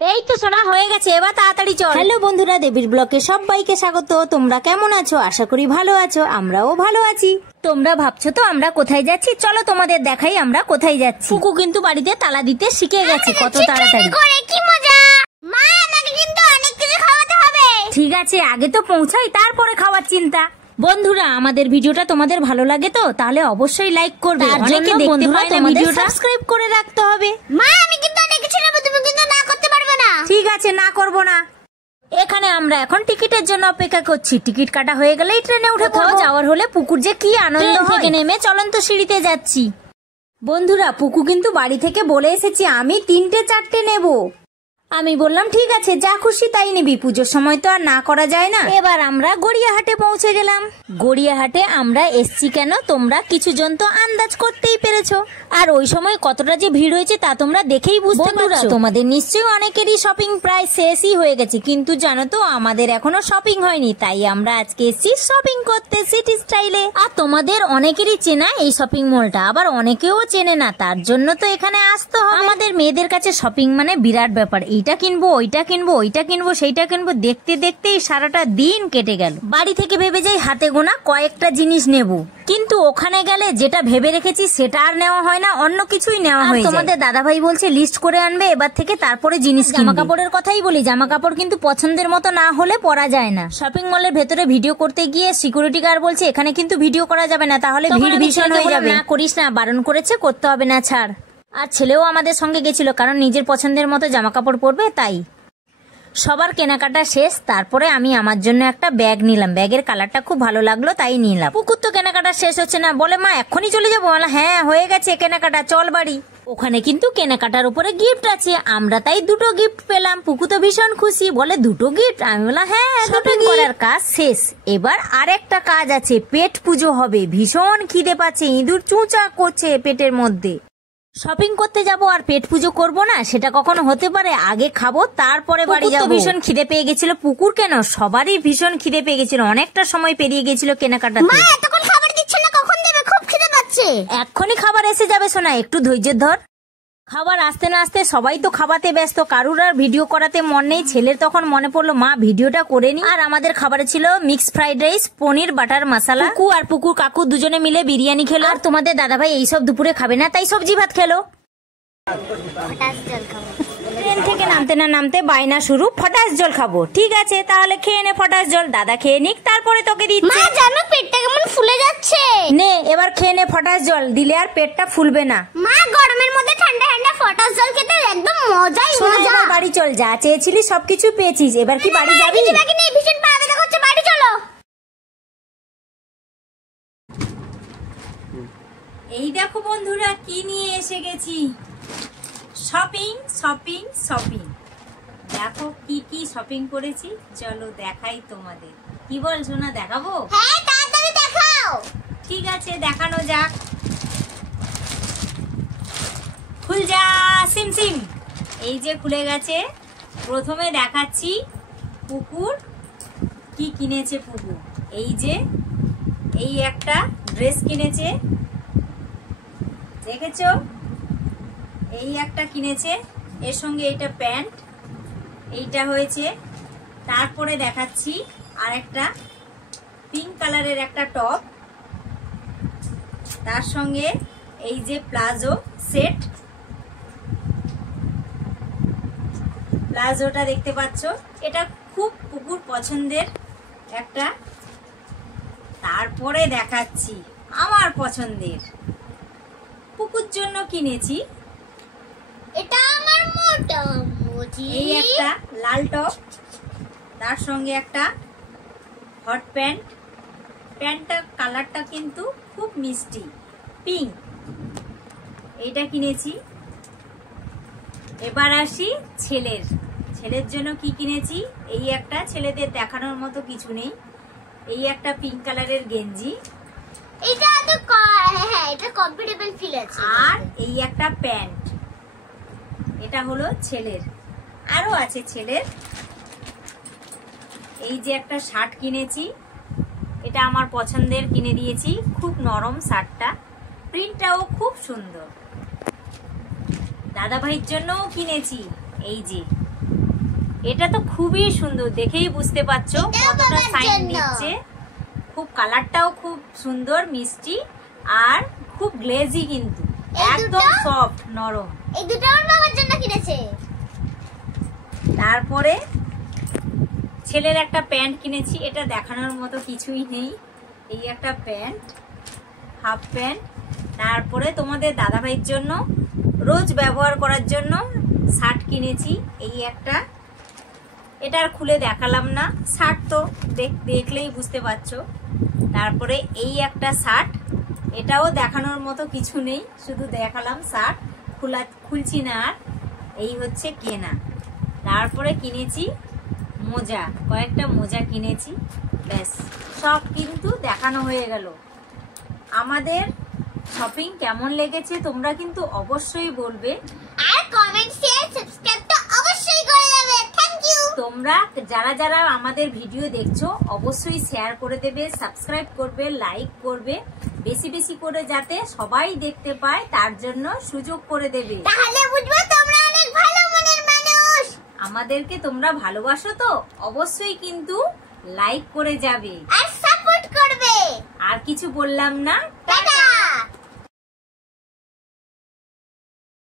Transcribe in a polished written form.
এই তো সোনা হয়ে গেছে, এবার তাড়াতাড়ি চল। হ্যালো বন্ধুরা, দেবীর ব্লকে সবাইকে স্বাগত। তোমরা কেমন আছো? আশা করি ভালো আছো, আমরাও ভালো আছি। তোমরা ভাবছো তো আমরা কোথায় যাচ্ছি, চলো তোমাদের দেখাই আমরা কোথায় যাচ্ছি। পুকু কিন্তু বাড়িতে তালা দিতে শিখে গেছে কত তাড়াতাড়ি। কি মজা! মা, আমাকে কিন্তু অনেক কিছু খাওয়াতে হবে। ঠিক আছে, আগে তো পৌঁছাই, তারপরে খাওয়ার চিন্তা। বন্ধুরা, আমাদের ভিডিওটা তোমাদের ভালো লাগে তো তাহলে অবশ্যই লাইক করবে। অনেকে দেখতে পায় না, ভিডিওটা সাবস্ক্রাইব করে রাখতে হবে। মা, আমি কিন্তু অনেক কিছু নেব, তুমি কিন্তু না করতে পারবে না। ঠিক আছে, না করব না। এখানে আমরা এখন টিকিটের জন্য অপেক্ষা করছি। টিকিট কাটা হয়ে গেলেই ট্রেনে উঠে পড়ব। যাওয়ার হলে পুকুর যে কি আনন্দ হয়। থেকে নেমে চলন্ত সিঁড়িতে যাচ্ছি। বন্ধুরা, পুকু কিন্তু বাড়ি থেকে বলে এসেছি আমি 3টে 4টে নেব। আমি বললাম ঠিক আছে, যা খুশি তাই নিবি, পুজোর সময় তো আর না করা যায় না। এবার আমরা গড়িয়াহাটে পৌঁছে গেলাম। গড়িয়াহাটে আমরা এসছি কেন তোমরা কিছু জন তো আন্দাজ করতেই পেরেছো। আর ওই সময় কতটা যে ভিড় হয়েছে তা তোমরা দেখেই বুঝতে পারছো। তোমাদের নিশ্চয়ই অনেকেরই শপিং প্রায় শেষই হয়ে গেছে, কিন্তু জানো তো আমাদের এখনো শপিং হয়নি, তাই আমরা আজকে এসছি শপিং করতে সিটি স্টাইলে। আর তোমাদের অনেকেরই চেনা এই শপিং মলটা, আবার অনেকেও চেনে না, তার জন্য তো এখানে আসতে হবে। আমাদের মেয়েদের কাছে শপিং মানে বিরাট ব্যাপার। এইটা কিনবো, ওইটা কিনবো, ওইটা কিনবো, সেইটা কিনবো, দেখতে দেখতেই সারাটা দিন কেটে গেল। বাড়ি থেকে ভেবে যাই হাতে গোনা কয়েকটা জিনিস নেব, কিন্তু ওখানে গেলে যেটা ভেবে রেখেছি সেটা আর নেওয়া হয় না, অন্য কিছুই নেওয়া হয়। তোমাদের দাদাভাই বলছে লিস্ট করে আনবে এবার থেকে, তারপরে জিনিস কিনবে। জামা কাপড়ের কথাই বলি, জামা কাপড় কিন্তু পছন্দের মতো না হলে পরা যায় না। শপিং মলের ভেতরে ভিডিও করতে গিয়ে সিকিউরিটি গার্ড বলছে এখানে কিন্তু ভিডিও করা যাবে না, তাহলে ভিড় ভীষণ হয়ে যাবে। না করিস না, বারণ করেছে, করতে হবে না, ছাড়। আর ছেলেও আমাদের সঙ্গে গেছিল, কারণ নিজের পছন্দের মতো জামা কাপড় পরবে তাই। সবার কেনাকাটা শেষ, তারপরে আমি আমার জন্য একটা ব্যাগ নিলাম। ব্যাগের কালারটা খুব ভালো লাগলো তাই নিলাম। পুকুর তো কেনাকাটা শেষ হচ্ছে না, বলে মা এক্ষুনি চলে যাবো। হ্যাঁ হয়ে গেছে কেনাকাটা, চল বাড়ি। ওখানে কিন্তু কেনাকাটার উপরে গিফট আছে, আমরা তাই 2টো গিফট পেলাম। পুকু তো ভীষণ খুশি, বলে 2টো গিফট। আমি বললাম হ্যাঁ, শপিং করার কাজ শেষ, এবার আরেকটা কাজ আছে, পেট পুজো হবে। ভীষণ খিদে পাচ্ছে, ইঁদুর চুঁচা করছে পেটের মধ্যে। শপিং করতে যাব আর পেট পুজো করব না, সেটা কখনো হতে পারে? আগে খাবো তারপরে বাড়ি যাবো। ভীষণ খিদে পেয়ে গেছিল, পুকুর কেন সবারই ভীষণ খিদে পেয়ে গেছিল, অনেকটা সময় পেরিয়ে গেছিল কেনাকাটা। মা, এতক্ষণ খাবার দিচ্ছ না, কখন দেবে? খুব খিদে পাচ্ছে। এক্ষুনি খাবার এসে যাবে সোনা, একটু ধৈর্য ধর। খাবার আসতে না আসতে সবাই তো খাওয়াতে ব্যস্ত, কারুর আর ভিডিও করাতে মন নেই। ছেলের তখন মনে পড়লো মা ভিডিওটা করে নি। আর আমাদের খাবারে ছিল মিক্স ফ্রাইড রাইস, পনির বাটার মশলা। পুকু আর পুকুর কাকু দুজনে মিলে বিরিয়ানি খেলো। আর তোমাদের দাদাভাই এইসব দুপুরে খাবে না, তাই সবজি ভাত খেলো। ট্রেন থেকে নামতে না নামতে বায়না শুরু, ফটাস জল খাবো। ঠিক আছে তাহলে খেয়ে নে ফটাস জল, দাদা খেয়ে নিক, তারপরে তোকে দিচ্ছি। মা, জানো পেটটা কেমন ফুলে যাচ্ছে। নে এবার খেয়ে নে ফটাস জল, দিলে আর পেটটা ফুলবে না। মা, গরমের মধ্যে ঠান্ডা ঠান্ডা ফটাস জল খেতে একদম মজাই মজা। বাড়ি চল, যা চেয়েছিলি সবকিছু পেয়েছিস, এবার কি বাড়ি যাবি? বাকি নেই, ভীষণ পা ব্যথা করছে, বাড়ি চলো। এই দেখো বন্ধুরা কি নিয়ে এসে গেছি, শপিং শপিং শপিং। দেখো কি কি শপিং করেছি, চলো দেখাই তোমাদের। কি বল সোনা, দেখাবো? হ্যাঁ, তাড়াতাড়ি দেখাও। ঠিক আছে, দেখানো যাক। খুল যা সিম সিম। এই যে খুলে গেছে। প্রথমে দেখাচ্ছি পুকুর কি কিনেছে। পুকুর এই যে এই একটা ড্রেস কিনেছে, দেখেছো? এই একটা কিনেছে, এর সঙ্গে এইটা প্যান্ট, এইটা হয়েছে। তারপরে দেখাচ্ছি আর একটা পিঙ্ক কালারের একটা টপ, তার সঙ্গে এই যে প্লাজো সেট, প্লাজোটা দেখতে পাচ্ছ, এটা খুব পুকুর পছন্দের একটা। তারপরে দেখাচ্ছি আমার পছন্দের, পুকুর জন্য কিনেছি, এটা আমার মোটামুটি এই একটা লাল টপ, তার সঙ্গে একটা হট প্যান্ট। প্যান্টটা কালারটা কিন্তু খুব মিষ্টি, পিঙ্ক, এইটা কিনেছি। এবার আসি ছেলের জন্য কি কিনেছি। এই একটা, ছেলেদের দেখানোর মতো কিছু নেই, এই একটা পিঙ্ক কালারের গেঞ্জি, এটা তো হ্যাঁ, এটা কমফোর্টেবল ফিল আছে। আর এই একটা প্যান্ট, এটা হলো ছেলের। আরো আছে ছেলের, এই যে একটা শার্ট কিনেছি, এটা আমার পছন্দের কিনে দিয়েছি, খুব নরম শার্টটা, প্রিন্টটাও খুব সুন্দর। দাদা ভাইয়ের জন্যও কিনেছি, এই যে এটা তো খুবই সুন্দর, দেখেই বুঝতে পারছো কতটা সাইন দিচ্ছে। খুব কালারটাও খুব সুন্দর, মিষ্টি আর খুব গ্লেজি, কিন্তু একদম সফট নরম। এই দুটো আমার বাবার জন্য কিনেছে। তারপরে ছেলের একটা প্যান্ট কিনেছি, এটা দেখানোর মতো কিছুই নেই। এই একটা প্যান্ট, হাফ প্যান্ট। তারপরে তোমাদের দাদাভাইয়ের জন্য রোজ ব্যবহার করার জন্য শার্ট কিনেছি, এই একটা। এটা আর খুলে দেখালাম না, শার্ট তো দেখলেই বুঝতে পারছো। তারপরে এই একটা শার্ট, এটাও দেখানোর মতো কিছু নেই, শুধু দেখালাম শার্ট, খুলছি না আর। এই হচ্ছে কেনা। তারপরে কিনেছি মোজা, কয়েকটা মোজা কিনেছি, ব্যাস সব কিন্তু দেখানো হয়ে গেল। আমাদের শপিং কেমন লেগেছে তোমরা কিন্তু অবশ্যই বলবে, আর কমেন্ট শেয়ার সাবস্ক্রাইব তো অবশ্যই করে দেবে। Thank you. তোমরা যারা যারা আমাদের ভিডিও দেখছো অবশ্যই শেয়ার করে দেবে, সাবস্ক্রাইব করবে, লাইক করবে, বেশি বেশি করে যাতে সবাই দেখতে পায় তার জন্য সুযোগ করে দেবে। তাহলে বুঝবো তোমরা অনেক ভালো মনের মানুষ। আমাদেরকে তোমরা ভালোবাসো তো অবশ্যই কিন্তু লাইক করে যাবে আর সাপোর্ট করবে। আর কিছু বললাম না, টাটা।